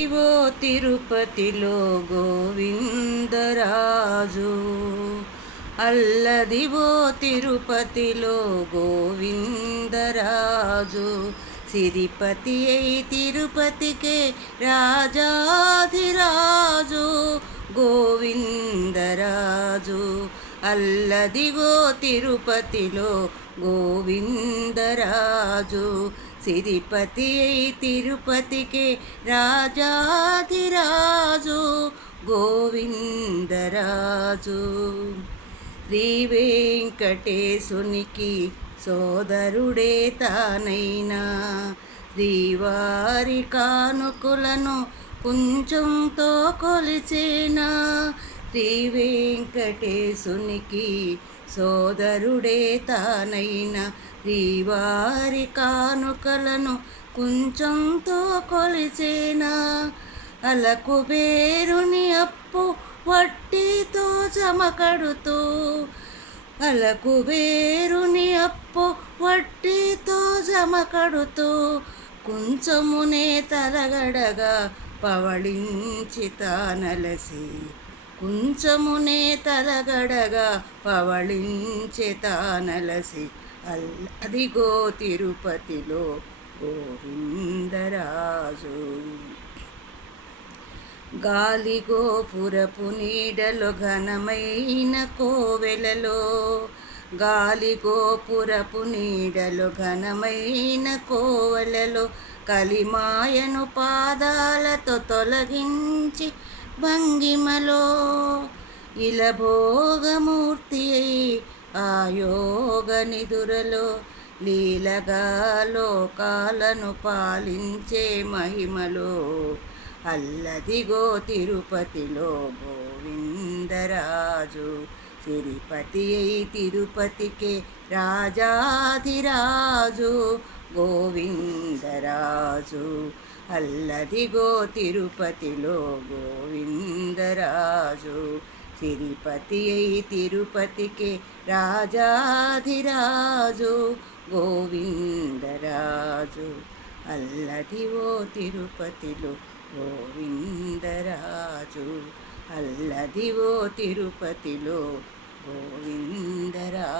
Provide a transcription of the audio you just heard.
ఇవో తిరుపతిలో గోవిందరాజు, అల్లదివో తిరుపతిలో గోవిందరాజు, సిరిపతి అయి తిరుపతికే రాజాధిరాజు గోవిందరాజు, అల్లదిగో తిరుపతిలో గోవిందరాజు, సిరిపతి అయి తిరుపతికే రాజాధిరాజు గోవిందరాజు. శ్రీ వెంకటేశునికి సోదరుడే తానైనా, శ్రీవారి కానుకలను కుంచంతో కొలిచేనా, శ్రీ వెంకటేశునికి సోదరుడే తానైనా, శ్రీవారి కానుకలను కుంచంతో కొలిచేనా, అలకుబేరుని అప్పు వడ్డీతో జమకడుతూ, అలకుబేరుని అప్పు వడ్డీతో జమకడుతూ, కుంచమునే తలగడగా పవళించి తానలసి, కుంచమునే తలగడగా పవళించి తానలసి, అదిగో తిరుపతిలో గోవిందరాజు. గాలి గోపురపు నీడలో ఘనమైన కోవెలలో, గాలి గోపురపు నీడలో ఘనమైన కోవెలలో, కలిమాయను పాదాలతో తొలగించి భంగిమలో, ఇలభోగమూర్తి అయి ఆయోగ నిదురలో, లీలగా లోకాలను పాలించే మహిమలో, అల్లదిగో తిరుపతిలో గోవిందరాజు, సిరిపతి అయి తిరుపతికే రాజాధిరాజు గోవిందరాజు, అల్లదిగో తిరుపతిలో గోవిందరాజు, సిరిపతి అయి తిరుపతికే రాజాధిరాజు గోవిందరాజు, అల్లదివో తిరుపతిలో గోవిందరాజు, అల్లదివో తిరుపతిలో గోవిందరాజు.